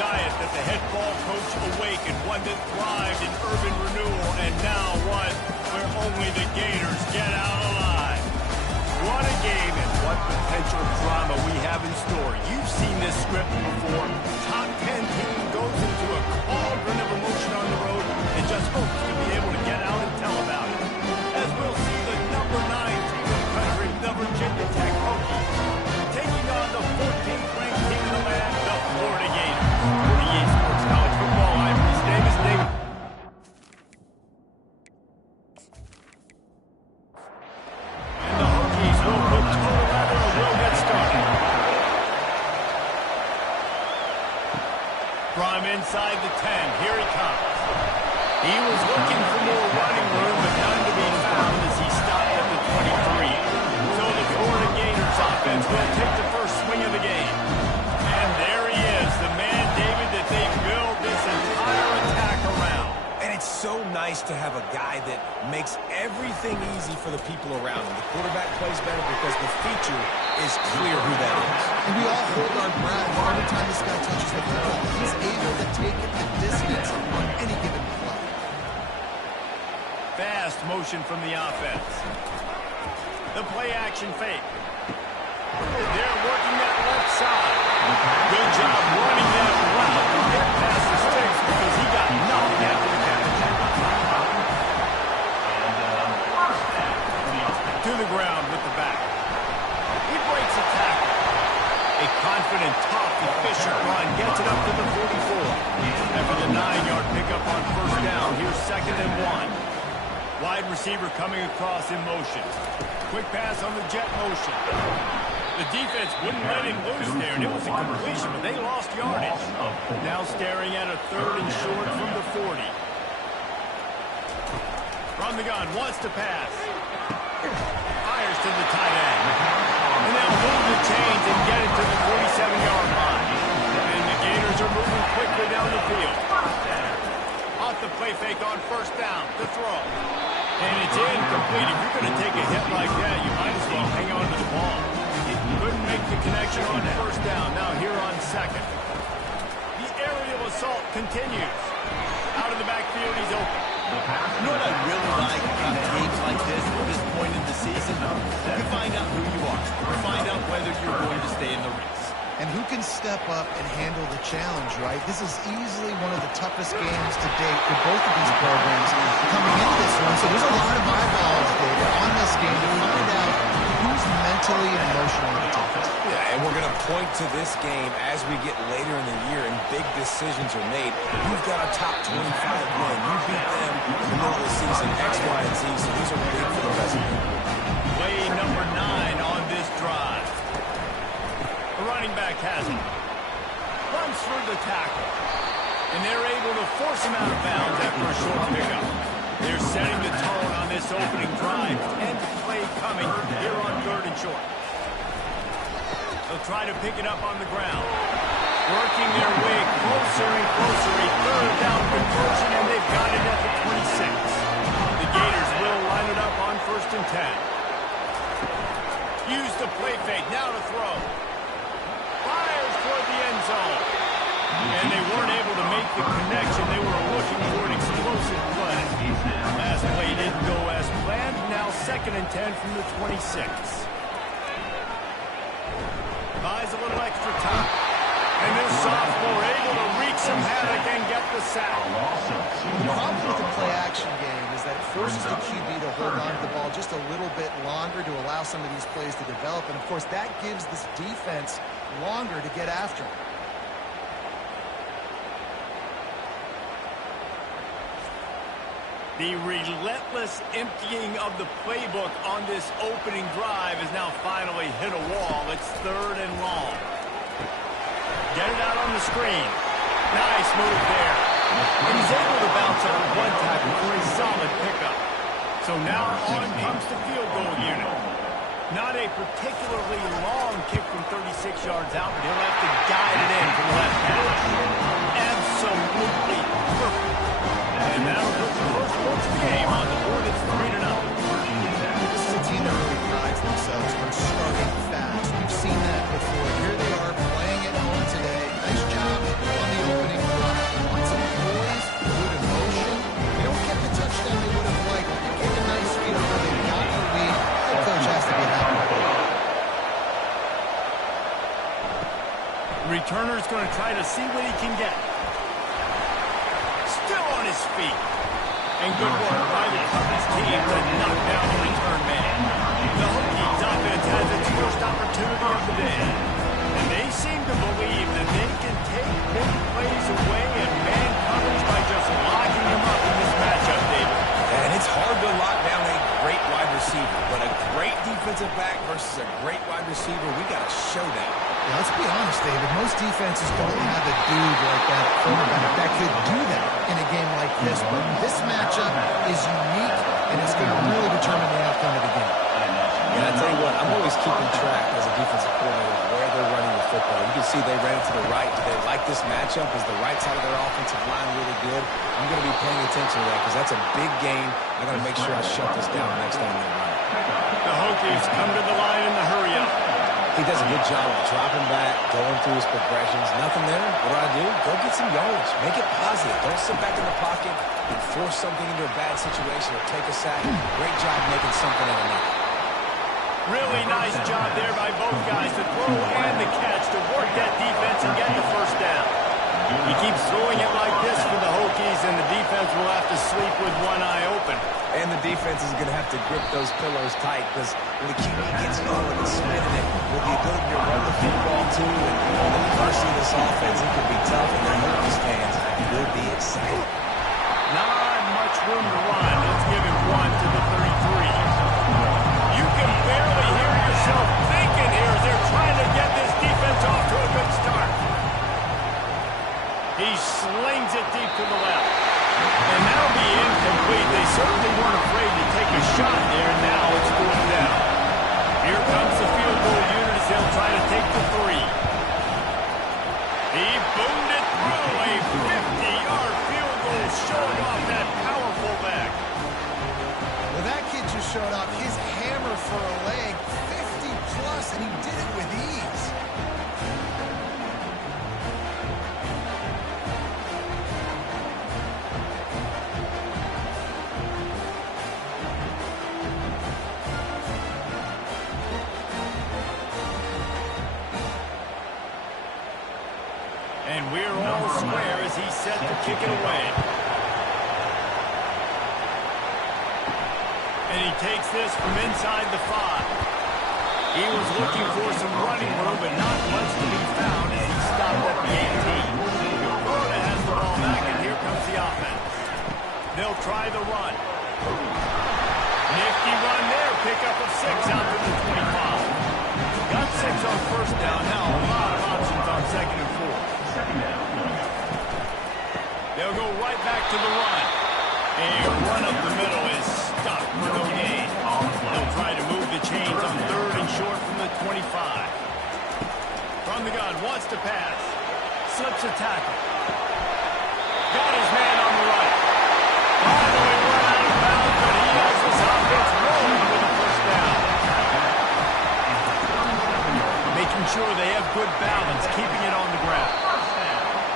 giant that the head ball coach awakened, one that thrived in urban renewal, and now one where only the Gators get out alive. What a game and what potential drama we have in store. You've seen this script before. Top 10 team goes into a cauldron of emotion on the road and just hopes to be able to get out and tell about it. As we'll see the number 9 team in the country, the Virginia Tech Hokies, taking on the 14th ranked team in the land, the Florida Gators. For the EA Sports College Football, I'm Reese Davis. And the Hokies will put total leather and will get started. From inside the 10, here he comes. He was looking for more running room, but none to be found as he stopped at the 23. So the Florida Gators offense will take the first swing of the game. And there he is, the man, David, that they build this entire attack around. And it's so nice to have a guy that makes everything easy for the people around him. The quarterback plays better because the feature is clear who that is. And we all hold our breath every time this guy touches the football. He's able to take it the distance on any given play. Fast motion from the offense. The play action fake. They're working that left side. Good job running that route. Get past the sticks because he got nothing after the catch. To the ground with the back. He breaks a tackle. A confident, tough, efficient run gets it up to the 44. After the 9-yard pickup on first down, here's 2nd and 1. Wide receiver coming across in motion. Quick pass on the jet motion. The defense wouldn't let him loose there, and it was a completion, but they lost yardage. Now staring at a 3rd and short from the 40. From the gun, wants to pass. Fires to the tight end. And they'll move the chains and get it to the 47-yard line. And the Gators are moving quickly down the field. Off the play fake on first down. The throw. And it's incomplete. If you're going to take a hit like that, you might as well hang on to the ball. Couldn't make the connection on first down. Now here on 2nd. The aerial assault continues. Out of the backfield, he's open. You know what I really like in games like this at this point in the season? You find out who you are. You find out whether you're going to stay in the race. And who can step up and handle the challenge, right? This is easily one of the toughest games to date for both of these programs coming into this one. So there's a lot of eyeballs, David, on this game to find out who's mentally and emotionally the toughest. Yeah, and we're going to point to this game as we get later in the year and big decisions are made. You've got a top 25 win. You beat them in the middle of the season, X, Y, and Z, so these are big for the resume. Play number 9 on this drive. The running back has it. Runs through the tackle. And they're able to force him out of bounds after a short pickup. They're setting the tone on this opening drive. 10th play coming here on 3rd and short. They'll try to pick it up on the ground. Working their way closer and closer. A 3rd down conversion, and they've got it at the 26. The Gators will line it up on 1st and 10. Use the play fake. Now to throw. Fires toward the end zone. And they weren't able to make the connection. They were looking for an explosive play. Last play didn't go as planned. Now 2nd and 10 from the 26. Buys a little extra time. And this sophomore able to wreak some havoc and get the sack. The problem with the play action game is that it forces the QB to hold on to the ball just a little bit longer to allow some of these plays to develop. And, of course, that gives this defense longer to get after him. The relentless emptying of the playbook on this opening drive has now finally hit a wall. It's 3rd and long. Get it out on the screen. Nice move there. And he's able to bounce on one tackle for a solid pickup. So now on comes the field goal unit. Not a particularly long kick from 36 yards out, but he'll have to guide it in from left hash. Absolutely perfect. And that'll put the first points of the game on the board. It's 3-0. This is a team that really prides themselves on starting fast. We've seen that before. Here they are playing at home today. Nice job on the returner's going to try to see what he can get. Still on his feet. And good work by the coverage team to knock down the return man. The Hokies offense has its first opportunity of the day. And they seem to believe that they can take big plays away and man coverage by just locking him up in this matchup, David. And it's hard to lock down a great wide receiver, but a great defensive back versus a great wide receiver, we got a showdown. Yeah, let's be honest, David. Most defenses don't have a dude like that quarterback that could do that in a game like this. But this matchup is unique, and it's going to really determine the outcome of the game. And I tell you what, I'm always keeping track as a defensive coordinator of where they're running the football. You can see they ran it to the right. Do they like this matchup? Is the right side of their offensive line really good? I'm going to be paying attention to that because that's a big game. I got to make sure I shut this down next time they run. The Hokies come to the line in the hurry-up. He does a good job of dropping back, going through his progressions. Nothing there. What do? Go get some yardage. Make it positive. Don't sit back in the pocket and force something into a bad situation or take a sack. Great job making something out of nothing. Really nice job there by both guys, the throw and the catch, to work that defense and get the first down. He keeps throwing it like this for the Hokies, and the defense will have to sleep with one eye open. And the defense is going to have to grip those pillows tight because when the QB gets going and spinning it with the ability to run the football too and all the diversity of this offense, it could be tough, and the Hokies fans will be excited. Not much room to run. Let's give him one to the 33. You can barely hear yourself thinking here as they're trying to get this defense off to a good start. He slings it deep to the left. And that'll be incomplete. They certainly weren't afraid to take a shot there, and now it's fourth down. Here comes the field goal unit as they'll try to take the three. He boomed it through a 50-yard field goal, showing off that powerful back. Well, that kid just showed off his hammer for a leg, 50-plus, and he did it with ease. And we're all square as he's set to kick it away. And he takes this from inside the 5. He was looking for some running room, but not much to be found as he stopped at the 18. Florida has the ball back, and here comes the offense. They'll try the run. Nifty run there, pickup of 6 out to the 25. Got 6 on first down, now a lot of options on second and 4. They'll go right back to the run. A run up the middle is stuck for no gain. They'll try to move the chains on third and short from the 25. From the gun, wants to pass. Slips a tackle. Got his man on the right. Finally run out of bounds, but he has this offense rolling with a first down. Making sure they have good balance, keeping it on the ground.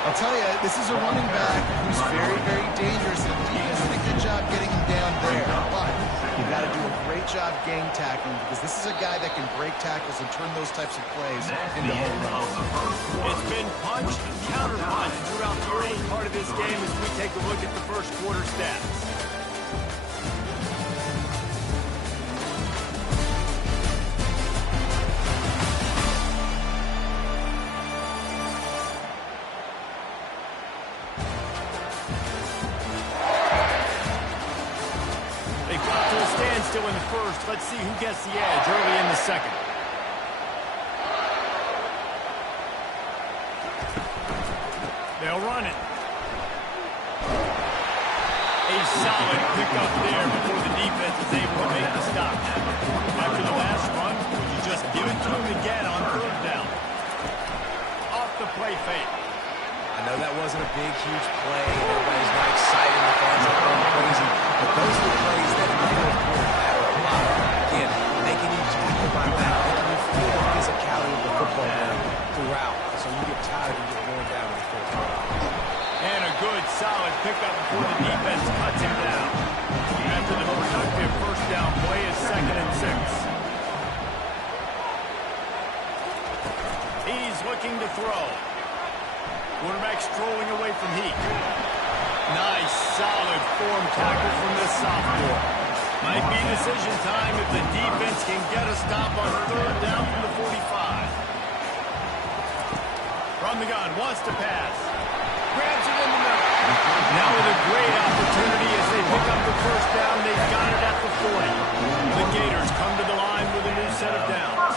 I'll tell you, this is a running back who's very, very dangerous, and the defense did a good job getting him down there. But you've got to do a great job game tackling because this is a guy that can break tackles and turn those types of plays into home runs. It's been punched and counter-punched throughout the early part of this game as we take a look at the first quarter stats. Still in the first. Let's see who gets the edge early in the second. They'll run it. A solid pickup there before the defense is able to make the stop. After the last run, would you just give it to him again on third down? Off the play fake. I know that wasn't a big, huge play. Everybody's not excited. The fans are going crazy. But those are the plays that in the fourth quarter matter a lot. Again, making you tackle by back, making you feel the physicality of the football game throughout. So you get tired and get worn down in the fourth quarter. And a good, solid pickup before the defense cuts him down. After the productive first down play is 2nd and 6. He's looking to throw. Quarterback strolling away from heat. Nice, solid form tackle from this sophomore. Might be decision time if the defense can get a stop on third down from the 45. From the gun, wants to pass. Grabs it in the middle. Now with a great opportunity as they pick up the first down. They've got it at the 40. The Gators come to the line with a new set of downs.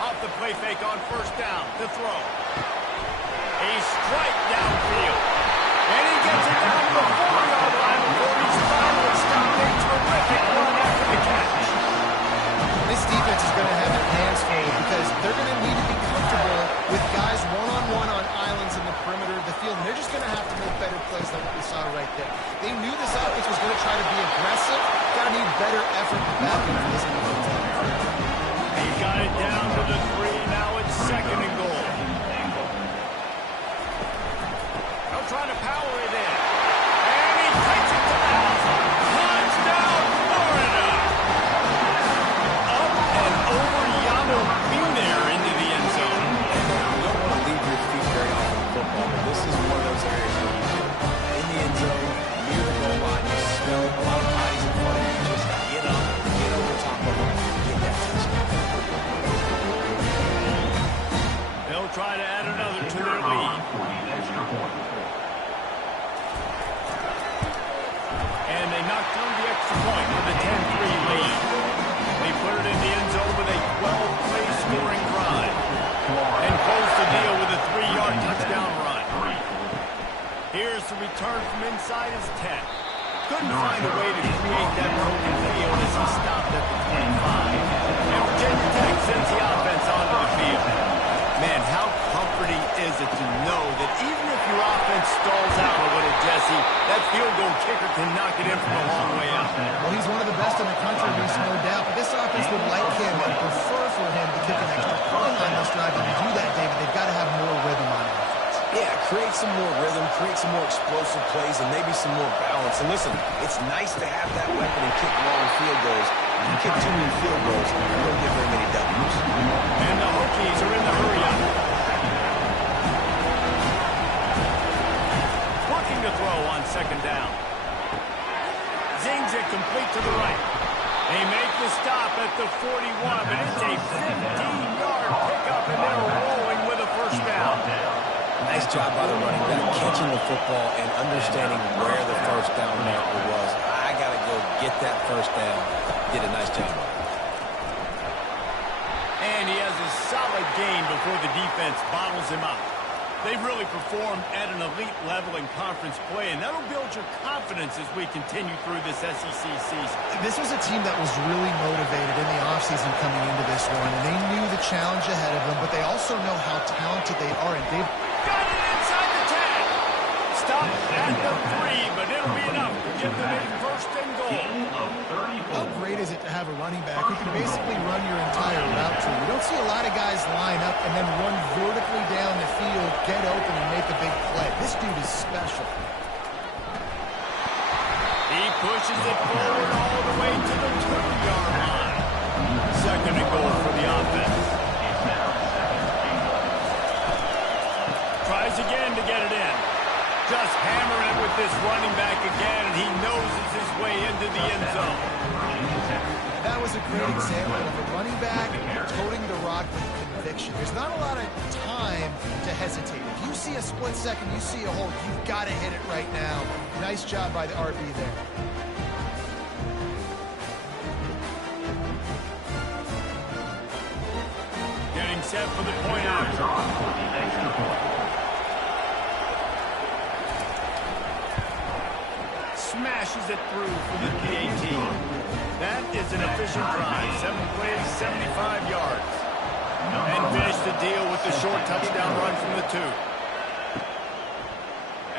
Off the play fake on first down. The throw. A strike downfield. And he gets it down to the 40-yard line before he's finally stopped. A terrific run after the catch. This defense is going to have their hands full because they're going to need to be comfortable with guys one-on-one on islands in the perimeter of the field. And they're just going to have to make better plays than what we saw right there. They knew this offense was going to try to be aggressive. Got to need better effort in the back end for this defense. He got it down to the 3. Now it's second and goal. They'll try to power it in. And he takes it to the house. Touchdown, Florida! Up and over Yano be there into the end zone. You don't want to leave your feet very often in football, but this is one of those areas where you get in the end zone, near the goal line, you smell a lot of bodies in front of you. Just get up, get over top of them, get that touchdown. They'll try to add another to their lead. And they knock through the extra point with a 10-3 lead. They put it in the end zone with a 12-play scoring drive. And close the deal with a 3-yard touchdown run. Here's the return from inside his 10. Couldn't find a way to create that broken field as he stopped at the 25. And Virginia Tech sends the offense onto the field. Man, how comforting is it to know that even if your offense stalls out a little, Jesse, that field goal kicker can knock it in from a long way out. Well, he's one of the best in the country, there's no doubt. But this offense would like him and prefer for him to kick an extra point on this drive. And to do that, David, they've got to have more rhythm on offense. Yeah, create some more rhythm, create some more explosive plays, and maybe some more balance. And listen, it's nice to have that weapon and kick long field goals. If you kick too many field goals, you don't get very many W's. And the Hokies are in the hurry-up. Working to throw on second down. Zings it complete to the right. They make the stop at the 41, but it's a 15-yard pickup, and they're rolling with a first down. Nice job by the running back, catching the football and understanding where the first down marker was. I got to go get that first down. Did a nice job. And he has a solid gain before the defense bottles him up. They've really performed at an elite level in conference play, and that'll build your confidence as we continue through this SEC season. This was a team that was really motivated in the offseason coming into this one, and they knew the challenge ahead of them, but they also know how talented they are, and they've got it inside the 10. Stop at the 3, but it'll be enough to give them a first and goal. How great is it to have a running back who can basically run your entire route tree? You don't see a lot of guys line up and then run vertically down the field, get open, and make a big play. This dude is special. He pushes it forward all the way to the 2-yard line. Second and goal for the offense. Tries again to get it in. Just hammering it with this running back again, and he noses his way into the end zone. That was a great example of a running back toting the rock with conviction. There's not a lot of time to hesitate. If you see a split second, you see a hole, you've got to hit it right now. Nice job by the RB there. Getting set for the point out. Smashes it through for the PAT. That is an efficient drive. 7 plays, 75 yards. And finish the deal with the short touchdown run from the 2.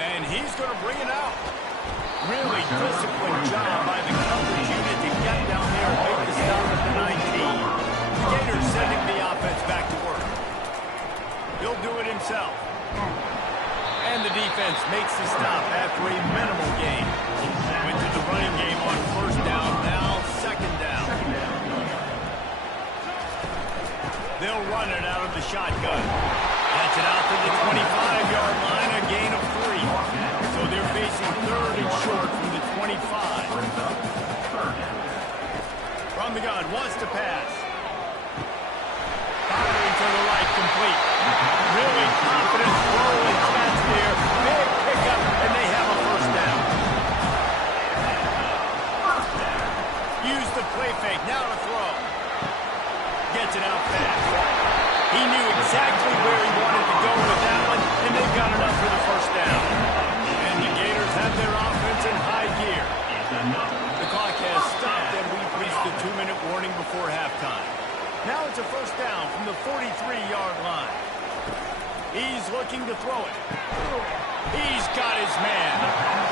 And he's going to bring it out. Really disciplined job by the coverage unit to get down there and make the stop at the 19. The Gators sending the offense back to work. He'll do it himself. And the defense makes the stop after a minimal gain. Went to the running game on first down, now second down. They'll run it out of the shotgun. That Gets it out to the 25-yard line, a gain of 3. So they're facing third and short from the 25. From the gun, wants to pass. Firing to the right, complete. Really confident throw and catch there. Big pickup, and they have a first down. Use the play fake, now to throw. Gets it out fast. He knew exactly where he wanted to go with that one, and they've got enough for the first down. And the Gators have their offense in high gear. The clock has stopped, and we've reached the 2-minute warning before halftime. Now it's a first down from the 43-yard line. He's looking to throw it. He's got his man.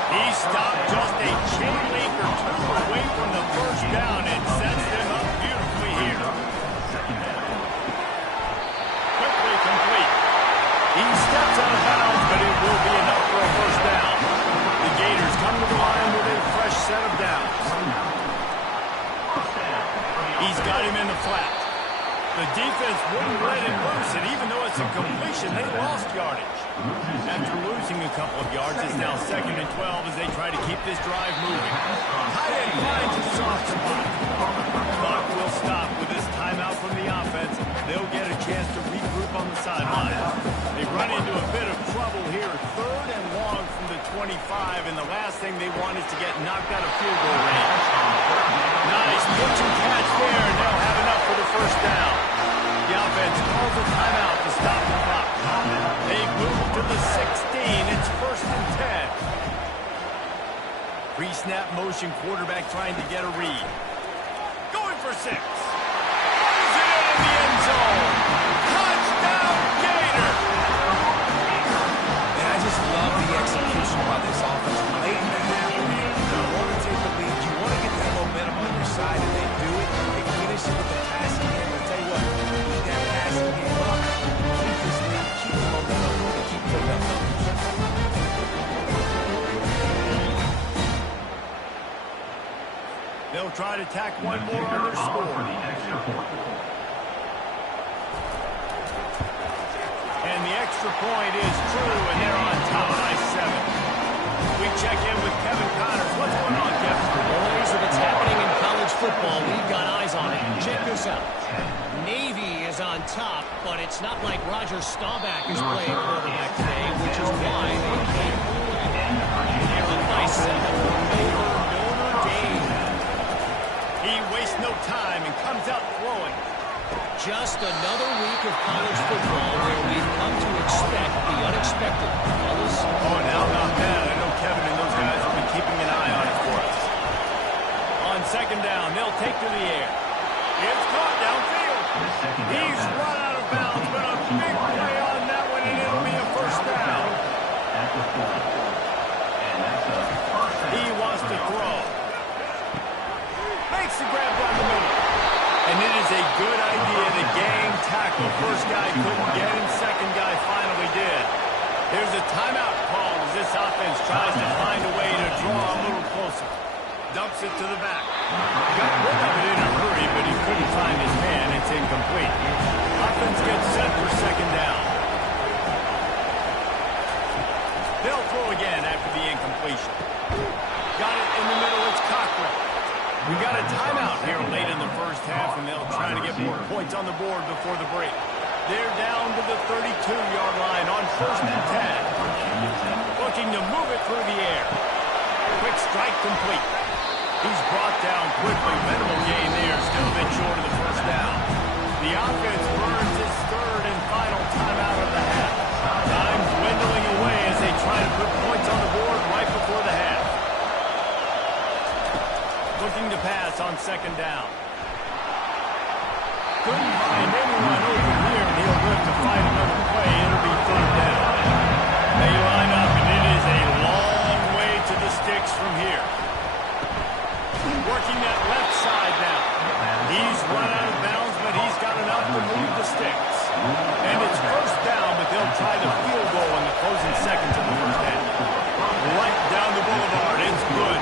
He stopped just a chain link or two away from the first down and sets them up beautifully here. Quickly complete. He steps out of bounds, but it will be enough for a first down. The Gators come to the line with a fresh set of downs. He's got him in the flat. The defense wouldn't let him loose, and even though it's a completion, they lost yardage. After losing a couple of yards, it's now 2nd and 12 as they try to keep this drive moving. Tight end finds a soft spot. Clock will stop with this timeout from the offense. They'll get a chance to regroup on the sideline. They run into a bit of trouble here. 3rd and long from the 25, and the last thing they want is to get knocked out of field goal range. Nice pitch and catch there, and they'll have enough for the first down. The offense calls a timeout to stop the clock. They move to the 16. It's 1st and 10. Pre-snap motion, quarterback trying to get a read. Going for 6. Is it in the end zone? Touchdown, Gator! And I just love the execution by this offense. Late in the half, you want to take the lead, you want to get that momentum on your side, and they do it. They finish it with the passing game. I'll tell you what, keep that passing game up, keep this lead, keep the momentum, and keep putting up numbers. They'll try to tack one more on their score. And the extra point is true, and they're on top by 7. We check in with Kevin Connors. What's going on, Kevin? Boys, if it's happening in college football, we've got eyes on it. Check this out. Navy is on top, but it's not like Roger Staubach is playing quarterback today, which is why they can't win. They're up by 7 over Notre Dame. He wastes no time and comes out throwing. Just another week of college football where we've come to expect the unexpected. Fellas. Oh, now not bad. I know Kevin and those guys have been keeping an eye on it for us. On 2nd down, they'll take to the air. It's caught downfield. He's run out of bounds, but a big play on that one, and it'll be a first down. He wants to throw. Makes the grab down the middle. And it is a good idea to gang tackle. First guy couldn't get him, second guy finally did. There's a timeout call as this offense tries to find a way to draw a little closer. Dumps it to the back. Got rid of it in a hurry, but he couldn't find his man. It's incomplete. Offense gets set for 2nd down. They'll throw again after the incompletion. Got it in the middle. It's Cochran. We got a timeout here late in the first half, and they'll try to get more points on the board before the break. They're down to the 32-yard line on 1st and 10. Looking to move it through the air. Quick strike complete. He's brought down quickly. Minimal gain there, still a bit short of the first down. The offense burns its 3rd and final timeout of the half. Time dwindling away as they try to put points on the board right before the half. Looking to pass on 2nd down. Couldn't find anyone open here, and he'll live to fight another play. It'll be 3rd down. They line up, and it is a long way to the sticks from here. Working that left side now. He's run out of bounds, but he's got enough to move the sticks. And it's 1st down, but they'll try the field goal in the closing seconds of the first half. Right down the boulevard. It's good.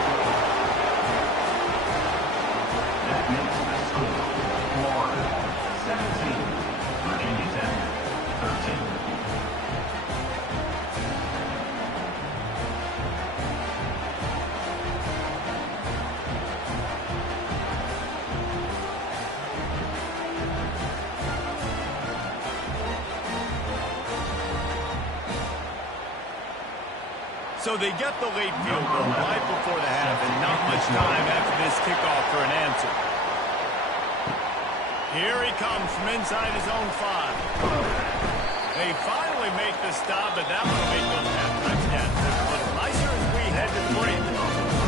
So they get the late field goal right before the half, and not much time after this kickoff for an answer. Here he comes from inside his own 5. They finally make the stop, but that will make those halftime stats look a little nicer as we head to the break.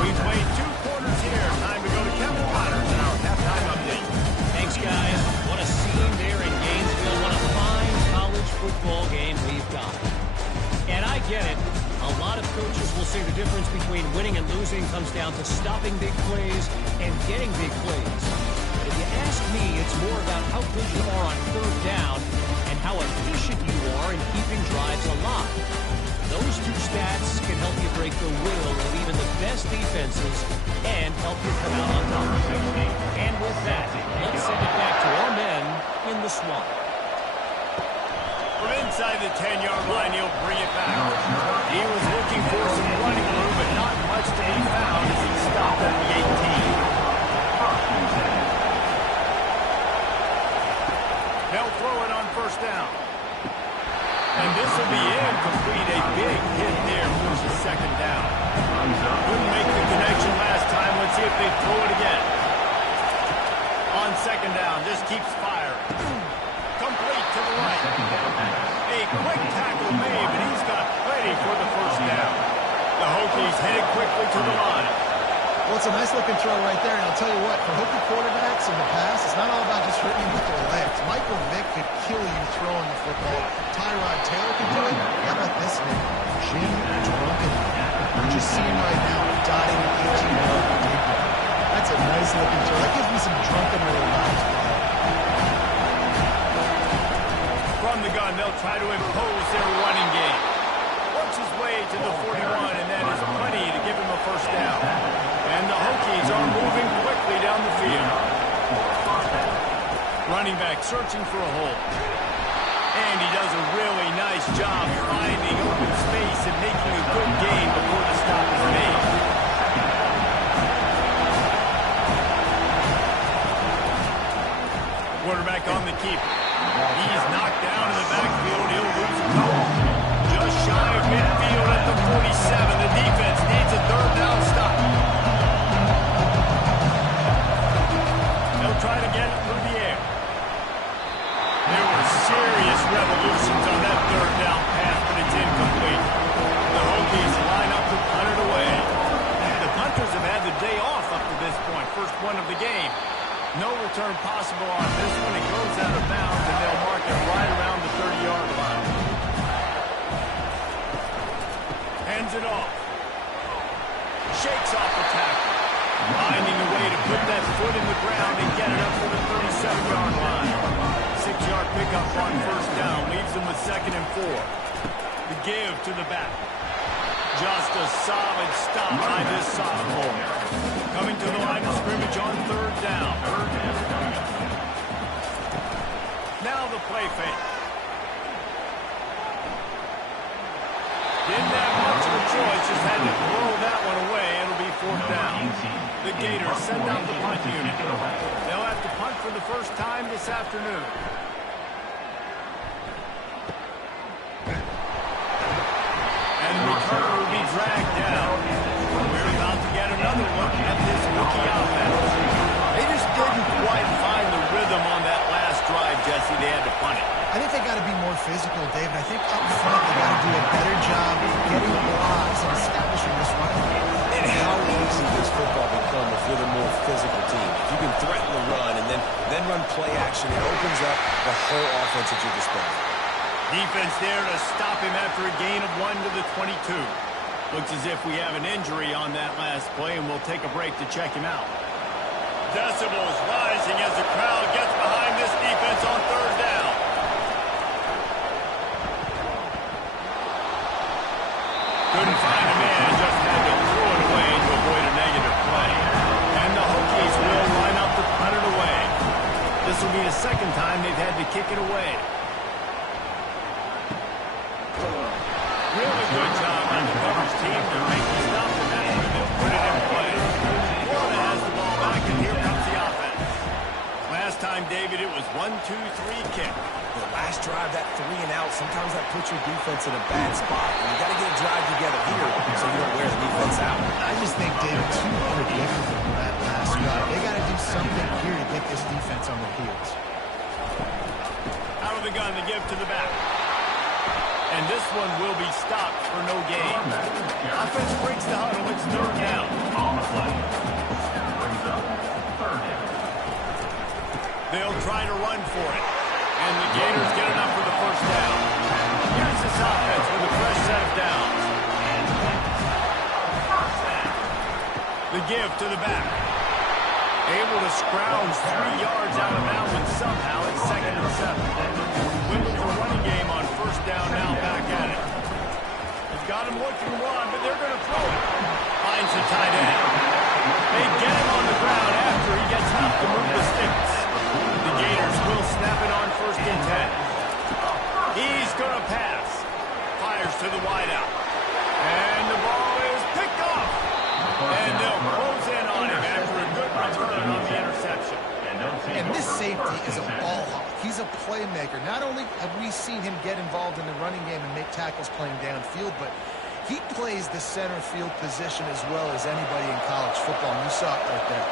We played 2 quarters here. Time to go to Kevin Waters in our halftime update. Thanks, guys. What a scene there in Gainesville. What a fine college football game we've got. And I get it. A lot of coaches will say the difference between winning and losing comes down to stopping big plays and getting big plays. But if you ask me, it's more about how good you are on 3rd down and how efficient you are in keeping drives alive. Those 2 stats can help you break the will of even the best defenses and help you come out on top. And with that, let's send it back to our men in the swamp. From inside the 10-yard line, he'll bring it back. He was looking for some running room, but not much to be found as he stopped at the 18. They'll throw it on 1st down. And this will be incomplete. A big hit there forces 2nd down. Couldn't make the connection last time. Let's see if they throw it again. On 2nd down, just keeps firing. Complete to the right. A quick tackle made, but he's got plenty for the 1st down. The Hokies headed quickly to the line. Well, it's a nice-looking throw right there, and I'll tell you what, for Hokie quarterbacks in the past, it's not all about just hitting him with their legs. Michael Vick could kill you throwing the football. Tyrod Taylor could do it. How about this name? Jim Drunken. You're just seeing right now, dotting an 18-yard debut. That's a nice-looking throw. That gives me some drunken little vibes. From the gun, they'll try to impose their running game. Works his way to the 41, and that is plenty to give him a 1st down. And the Hokies are moving quickly down the field. Running back searching for a hole. And he does a really nice job finding open space and making a good gain before the stop is made. Quarterback on the keeper. He's knocked down in the backfield. He'll lose a couple. Just shy of midfield at the 47. The defense needs a 3rd down stop. They'll try to get it through the air. There were serious revolutions on that 3rd down pass, but it's incomplete. The Hokies line up to punt it away. The punters have had the day off up to this point. First one of the game. No return possible on this one. It goes out of bounds, and they'll mark it right around the 30-yard line. Hands it off. Shakes off the tackle. Finding a way to put that foot in the ground and get it up to the 37-yard line. 6-yard pickup on 1st down. Leaves them with 2nd and 4. The give to the back. Just a solid stop by this sophomore. Coming to the line of scrimmage on 3rd down. Now the play fake. Didn't have much of a choice, just had to throw that one away. It'll be 4th down. The Gators send out the punt unit. They'll have to punt for the 1st time this afternoon. And the returner will be dragged down. We're about to get another look at this rookie offense. They just didn't quite find the rhythm on that last drive, Jesse. They had to punt it. I think they got to be more physical, David. I think up front they got to do a better job of getting blocks and establishing this running game. And how easy does football become if you're the more physical team? If you can threaten the run and then run play action, it opens up the whole offense at your disposal. Defense there to stop him after a gain of 1 to the 22. Looks as if we have an injury on that last play, and we'll take a break to check him out. Decibels rising as the crowd gets behind this defense on 3rd down. Couldn't find a man, just had to throw it away to avoid a negative play. And the Hokies will line up to punt it away. This will be the 2nd time they've had to kick it away. Really good job on the coverage team to make the stop and put it in play. Florida has the ball back, and here comes the offense. Last time, David, it was 1-2-3 kick. The last drive, that 3 and out, sometimes that puts your defense in a bad spot. And you got to get a drive together here so you don't wear the defense out. I just think, David, too predictable that last drive. They got to do something here to get this defense on their heels. Out of the gun, the give to the back. And this one will be stopped for no gain. Offense breaks the huddle. It's third down. On the play. Brings up third down. They'll try to run for it. And the Gators get enough for the first down. Here's this offense with a fresh set of downs. The give to the back. Able to scrounge 3 yards out of bounds somehow it's 2nd and 7. Wins the running game on first down now back at it. He's got him looking one, but they're going to throw it. Finds the tight end. They get him on the ground after he gets enough to move the sticks. The Gators will snap it on 1st and 10. He's going to pass. Fires to the wideout. And the ball is picked off. And they'll close in on him after a good return on the interception. And this safety is a ball hawk. He's a playmaker. Not only have we seen him get involved in the running game and make tackles playing downfield, but he plays the center field position as well as anybody in college football, and you saw it right there.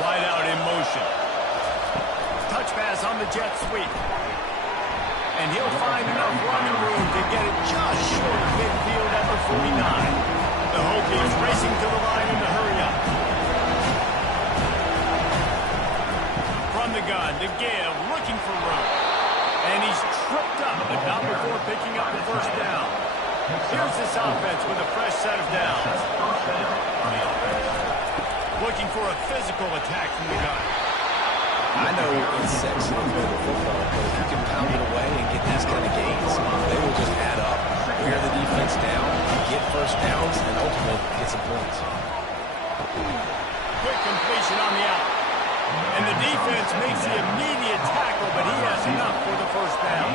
Wide out in motion. Touch pass on the jet sweep. And he'll find enough running room to get it just short of midfield at the 49. The Hokies racing to the line in the hurry up. From the gun, the give, looking for room. And he's tripped up, but not before picking up the first down. Here's this offense with a fresh set of downs. Looking for a physical attack from the gun. I know it's sexy to play the football, but if you can pound it away and get these kind of gains, they will just add up, wear the defense down, get first downs, and ultimately get some points. Quick completion on the out. And the defense makes the immediate tackle, but he has enough for the first down.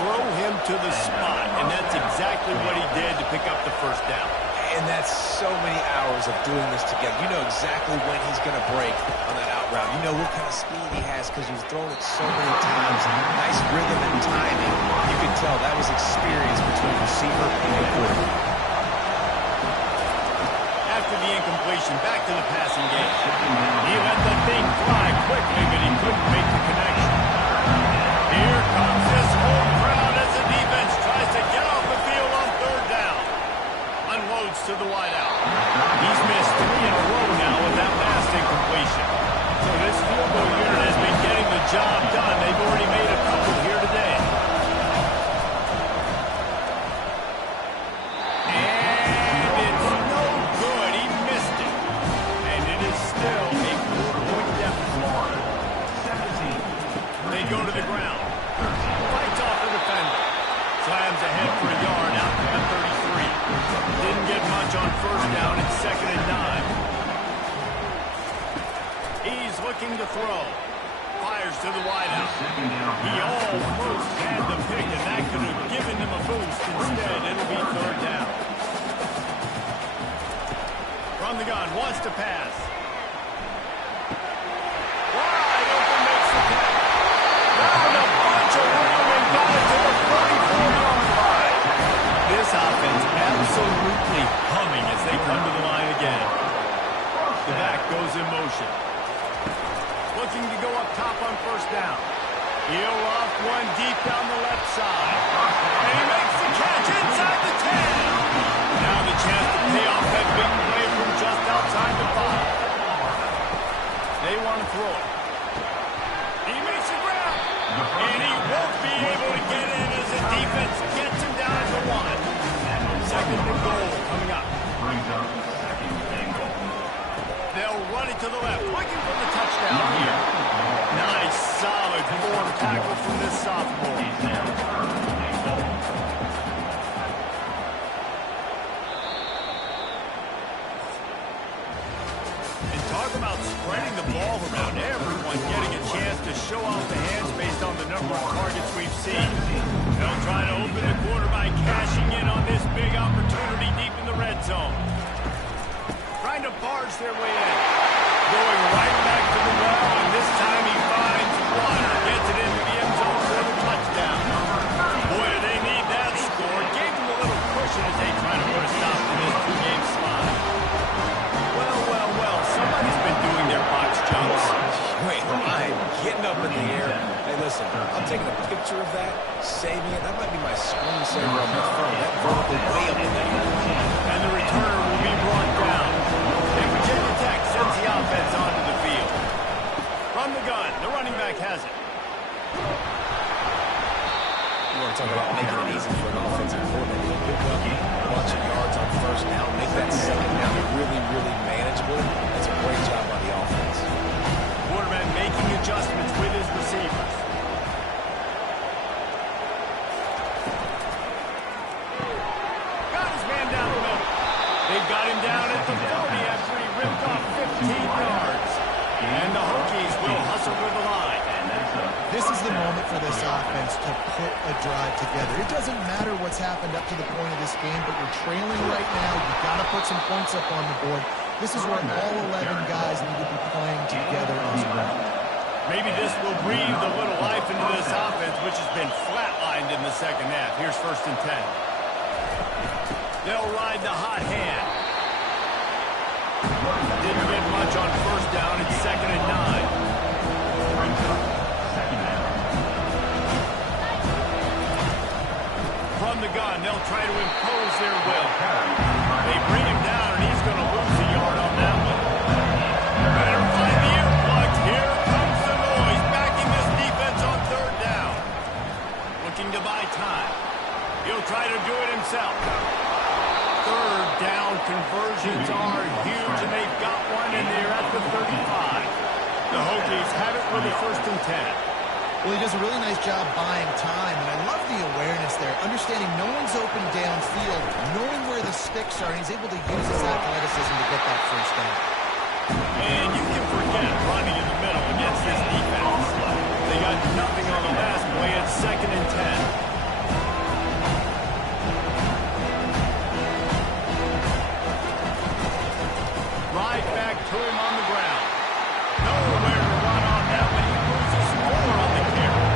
Throw him to the spot, and that's exactly what he did to pick up the first down. And that's so many hours of doing this together. You know exactly when he's going to break on that out route. You know what kind of speed he has because you've thrown it so many times. Nice rhythm and timing. You can tell that was experience between receiver and quarterback. After the incompletion, back to the passing game. He let the thing fly quickly, but he couldn't make the connection. Here comes this whole crowd as the defense tries to get off the field on third down. Unloads to the wideout. He's missed 3 in a row now with that last incompletion. So this field goal unit has been getting the job done. They've already made a couple here today. And it's no good. He missed it. And it is still a 4-point deficit. They go to the ground. Fights off the defender. Slams ahead for a yard out to the 33. Didn't get much on first down. It's 2nd and 9. He's looking to throw. Fires to the wideout. He almost had the pick, and that could have given him a boost. Instead, it'll be third down. From the gun, wants to pass. Wide open, makes the catch. Found a bunch of room and got it to the 44-yard line. This offense absolutely humming as they come to the line again. The back goes in motion. Looking to go up top on first down. He'll off one deep down the left side. And he makes the catch inside the 10. Now the chance to pay off that big play from just outside the 5. They want to throw it. He makes the grab. And he won't be able to get in as the defense gets him down at the 1. 2nd and goal coming up. Brings up 2nd and goal. They'll run it to the left, looking for the touchdown here. Nice, solid form tackle from this sophomore. And talk about spreading the ball around. Everyone getting a chance to show off the hands based on the number of targets we've seen. They'll try to open the quarter by cashing in on this big opportunity deep in the red zone. Trying to barge their way in. Going right back listen, I'm taking a picture of that, saving it. That might be my screensaver on my phone. That vertical way up in there. And the returner will be brought down. And Virginia Tech sends the offense onto the field. From the gun, the running back has it. You want to talk about making it easy for an offensive coordinator to pick up a bunch of yards on first down, make that second down really, really manageable. That's a great job by the offense. Quarterback making adjustments with his receivers. Got his man down the middle. They got him down at the 40 after he ripped off 15 yards. And the Hokies will hustle with the line. This is the moment for this offense to put a drive together. It doesn't matter what's happened up to the point of this game, but you're trailing right now. You've got to put some points up on the board. This is where all 11 guys need to be playing together as well. Maybe this will breathe a little life into this offense, which has been flatlined in the second half. Here's 1st and 10. They'll ride the hot hand. Didn't get much on 1st down. It's 2nd and 9. From the gun, they'll try to impose their will. They bring him down, and he's going to lose a yard on that one. Better find the earplugs. Here comes the noise, backing this defense on 3rd down. Looking to buy time. He'll try to do it himself. 3rd down conversions are huge, and they've got one, and they're at the 35. The Hokies have it with the 1st and 10. Well, he does a really nice job buying time, and I love the awareness there, understanding no one's open downfield, knowing where the sticks are, and he's able to use his athleticism to get that 1st down. And you can forget running in the middle against this defense. They got nothing on the last play. It's 2nd and 10. Right back to him on the ground. Nowhere to run on that one. He loses 4 on the carry.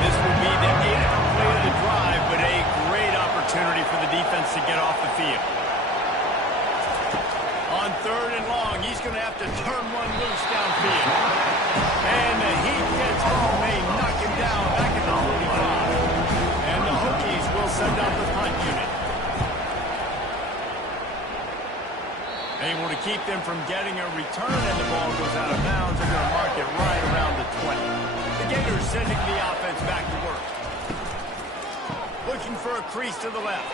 This will be the 8th play of the drive, but a great opportunity for the defense to get off the field. On 3rd and long, he's going to have to turn one loose downfield. And the heat gets home. They knock him down back at the 45. And the Hokies will send out the punt unit. Able to keep them from getting a return, and the ball goes out of bounds. They're going to mark it right around the 20. The Gators sending the offense back to work. Looking for a crease to the left.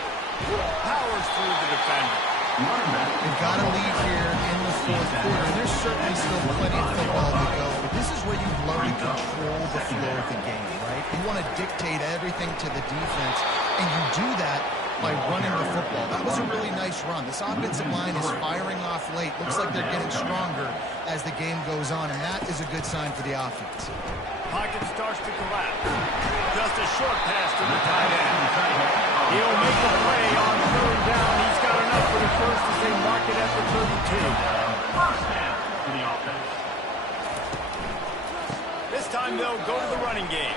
Powers through the defender. They've got a lead here in the 4th quarter, and there's certainly still plenty of football to go. But this is where you learn to control the flow of the game, right? You want to dictate everything to the defense, and you do that by running the football. That was a really nice run. This offensive line is firing off late. Looks like they're getting stronger as the game goes on, and that is a good sign for the offense. Pocket starts to collapse. Just a short pass to the tight end. He'll make a play on 3rd down. He's got enough for the 1st as they mark it at the 32. 1st down for the offense. This time they'll go to the running game.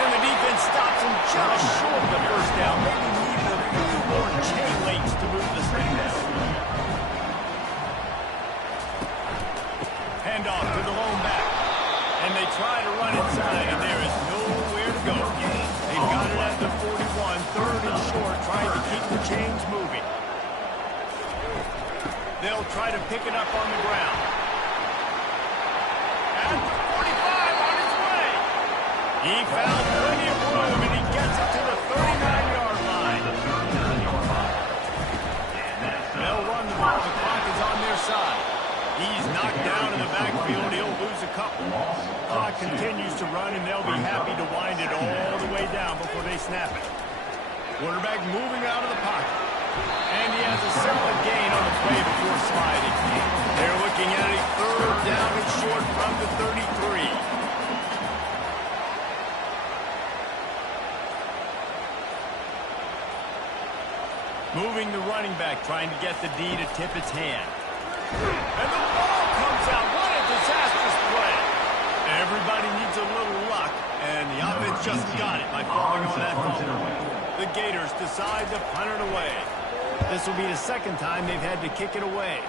And the defense stops him just short of the 1st down. Maybe needed a few more chain links to move the sticks. Handoff to the lone back. And they try to run inside, and there is nowhere to go. They've got it at the 41, 3rd and short, trying to keep the chains moving. They'll try to pick it up on the ground. At the 45 on his way. He found plenty of room, and he gets it to the 39-yard line. They'll run the ball. The clock is on their side. He's knocked down in the backfield. He'll lose a couple. Clock continues to run, and they'll be happy to wind it all the way down before they snap it. Quarterback moving out of the pocket. And he has a solid gain on the play before sliding. They're looking at a 3rd down and short from the 33. Moving the running back, trying to get the D to tip its hand. And the ball comes out. What a disastrous play. Everybody needs a little luck, and the offense just got it by falling on that fumble. The Gators decide to punt it away. This will be the 2nd time they've had to kick it away.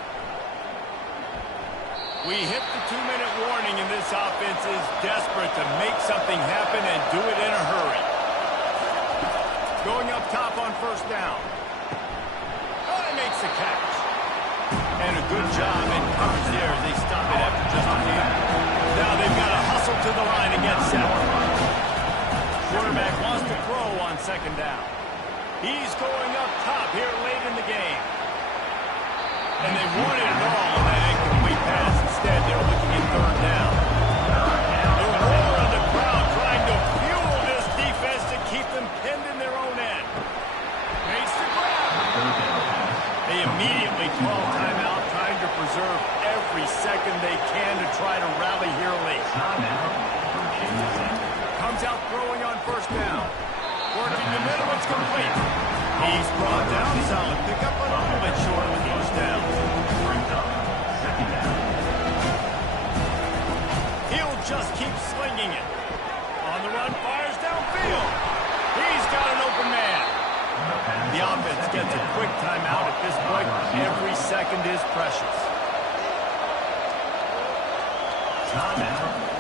We hit the 2-minute warning, and this offense is desperate to make something happen and do it in a hurry. Going up top on first down. Oh, he makes the catch. And a good job in coverage there as they stop it after just a few. Now they've got to hustle to the line and get set. Quarterback wants to throw on second down. He's going up top here late in the game. And they wanted it all on that incomplete pass. Instead, they're looking at third down. The roar of the crowd trying to fuel this defense to keep them pinned in their own end. Makes the grab. They immediately call timeout, trying to preserve every second they can to try to rally here late. Comes out throwing on first down. Working the middle, it's complete. He's brought down, solid pickup, but a little bit short of the first down. He'll just keep slinging it. On the run, fires downfield. He's got an open man. The offense gets a quick timeout at this point. Every second is precious.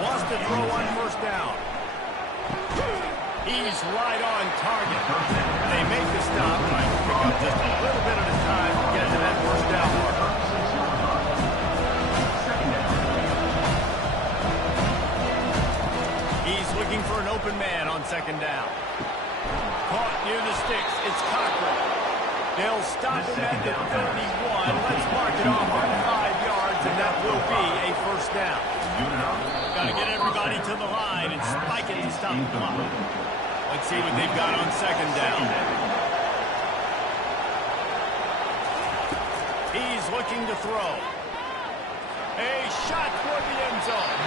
Wants to throw on first down. He's right on target. They make the stop, trying to pick up just a little bit at a time to get to that first down marker. He's looking for an open man on second down. Caught near the sticks. It's Cochran. They'll stop him at the 31. Let's mark it off on 5 yards, and that will be a first down. Got to get everybody to the line and spike it to stop the clock. Let's see what they've got on second down. He's looking to throw. A shot toward the end zone.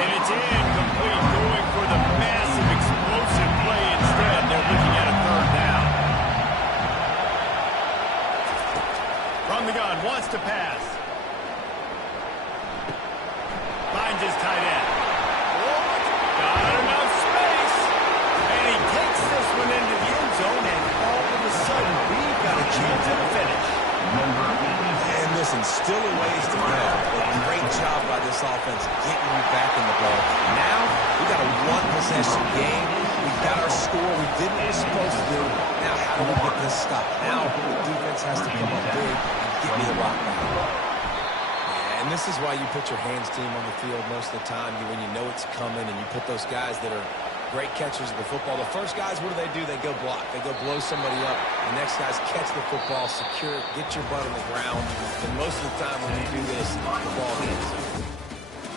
And it's incomplete, going for the massive explosive play instead. They're looking at a third down. From the gun, wants to pass. Finds his tight end. Got enough space. And he takes this one into the end zone, and all of a sudden, we've got a chance at a finish. And listen, still a ways to go. But great job by this offense getting you back in the ball. Now, we got a one-possession game. We got our score. We did what we're supposed to do. Now, how do we get this stop? Now, the defense has to come up big and get me the rock back. And this is why you put your hands team on the field most of the time when you know it's coming, and you put those guys that are great catchers of the football. The first guys, what do? They go block. They go blow somebody up. The next guys catch the football, secure it, get your butt on the ground. And most of the time when you do this, the ball